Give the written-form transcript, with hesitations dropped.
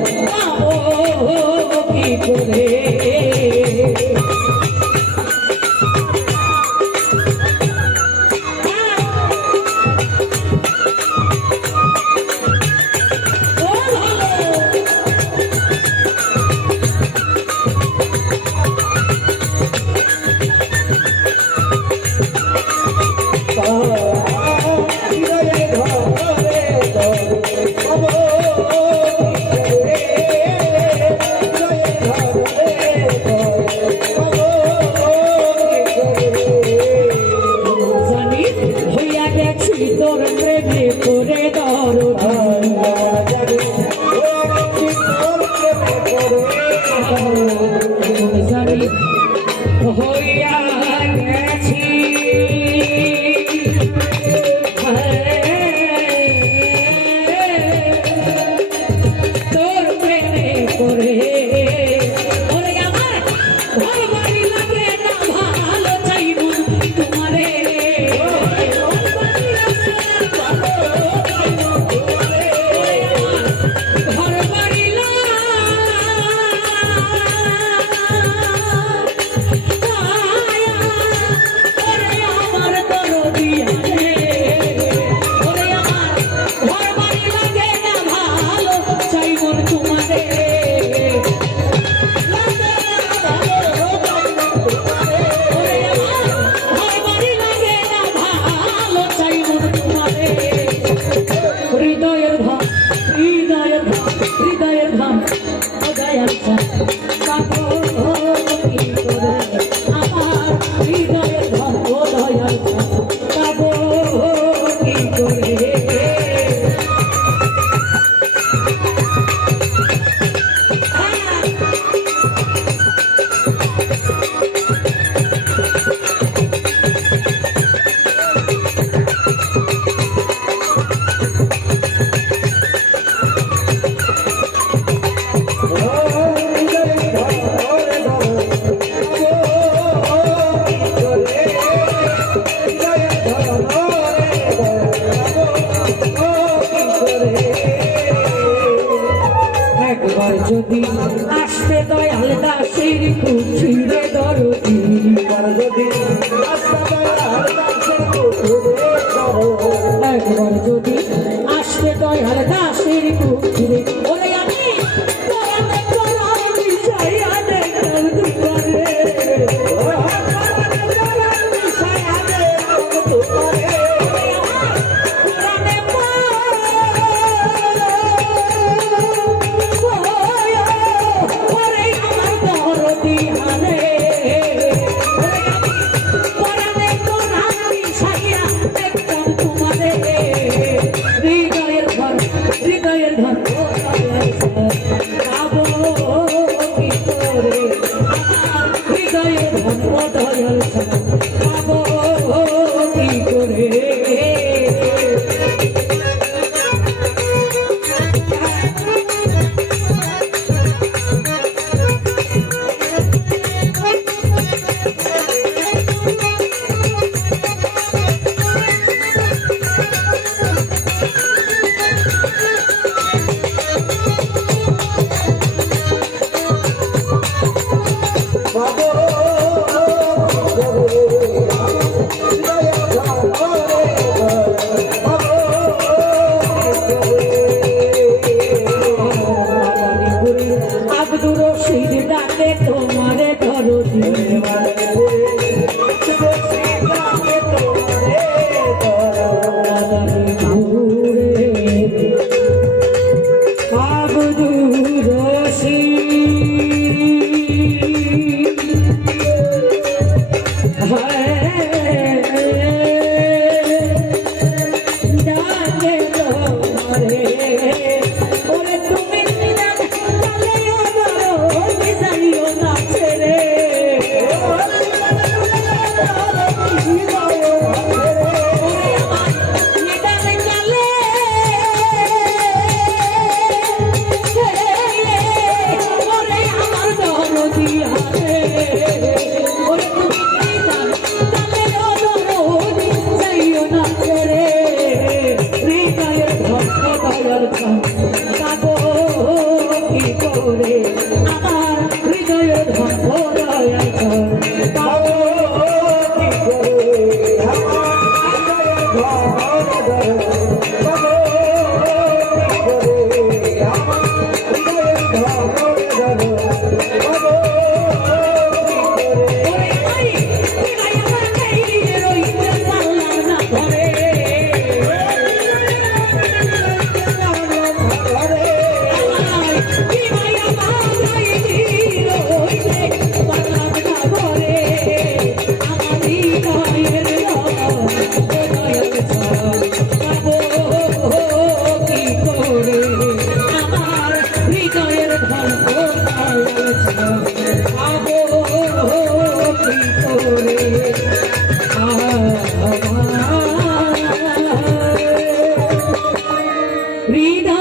পাবো কি করে তোর প্রেমে করে ধরো জানি হইয়া গেছি তোর প্রেমে করে ওরে আমার ঘর বাড়ি লাগে না ভালো চাইব তোমারে হৃদয়ের ধাম দয়াল পাবো কি করে আমার হৃদয়ের ধাম দয়াল পাবো কি করে একবার যদি আসতে দয়াল দাসের কুঠিরে দরদি একবার যদি আসতে দয়াল দাসের কুঠিরে ওরে আমি হৃদয়ের ধন পাবো কি করে হৃদয়ের ধন দয়াল পাবো কি করে তোমারে ধরো করে আমার হৃদয়ের ধন দয়াল পাবো কি করে হৃদয়